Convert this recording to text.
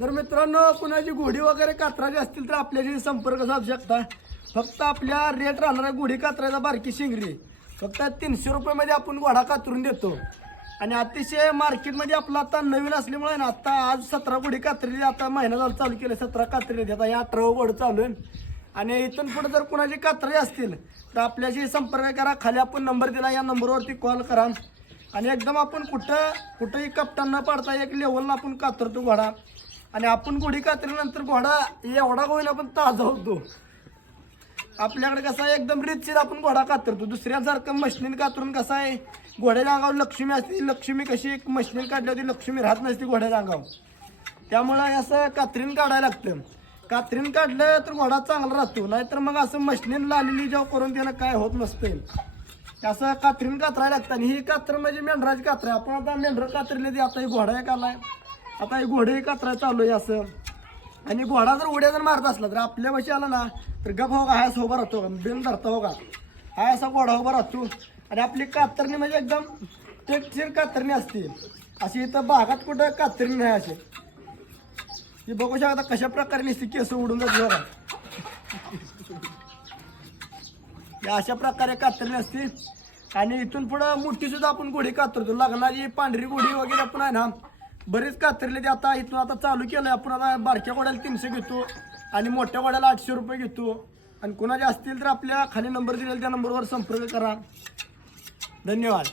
तर मित्रांनो कुणाची घोडी वगैरे कात्राची असतील तर आपल्याशी संपर्क साधू शकता. फक्त आपल्या रेट राहणाऱ्या घोडी कात्रायचा बारकी शिंगरी. फक्त तीनशे रुपयामध्ये आपण घोडा कातरून देतो. आणि अतिशय मार्केटमध्ये आपलं आता नवीन असल्यामुळे ना आता आज सतरा घोडी कात्री आता महिना झाला चालू केलं सतरा कात्री आता या अठरावं घोडं चालू आहे. आणि इथून पुढे जर कुणाची कात्री असतील तर आपल्याशी संपर्क करा. खाली आपण नंबर दिला या नंबरवरती कॉल करा. आणि एकदम आपण कुठं कुठंही कपटांना न पाडता एक लेवलला आपण कातरतो घोडा. आणि आपण घोडी कातरीनंतर घोडा एवढा होईना पण ताजा होतो. आपल्याकडे कसं आहे एकदम रितशीर आपण घोडा कातरतो. दुसऱ्यासारखं मशनीन कातरून कसं आहे घोड्याच्या अंगावर लक्ष्मी असते लक्ष्मी कशी एक मशनीन काढली होती लक्ष्मी राहत नसते घोड्याच्या अंगावर त्यामुळं असं कात्रीन काढायला लागतं. कात्रीन काढलं तर घोडा चांगला राहतो. नाहीतर मग असं मशनीन लालेली जेव्हा करून त्यानं काय होत नसतं असं कात्रीन कातरायला लागतं आणि ही कात्र म्हणजे मेंढराची कात्र. आहे आपण आता मेंढर कातरले ती आता ही घोडा एक आलाय. आता ही घोडे कात्रा चालू आहे असं. आणि घोडा जर उड्या जर मारत असला तर आपल्या पाशी आला ना तर गप हो का? हा असा उभा राहतो. बिन धरता हो का? हा असा घोडा उभा राहतो. आणि आपली कातरणी म्हणजे एकदम टेकशीर कातरणी असते. अशी इथं भागात कुठं कातरणी नाही अशी. ही बघू शकता कशा प्रकारे नसते केस उडून जाते बघा. या अशा प्रकारे कातरणी असते आणि इथून पुढं मोठी सुद्धा आपण घोडी कातरतो. लग्नाची पांढरी घोडी वगैरे आपण आहे ना. बरेच कातरले ते आता इथून आता चालू केलंय. आपण आता बारक्या घोड्याला तीनशे घेतो. आणि मोठ्या घोड्याला आठशे रुपये घेतो. आणि कोणाचे असतील तर आपल्या खाली नंबर दिलेला त्या नंबरवर संपर्क करा. धन्यवाद.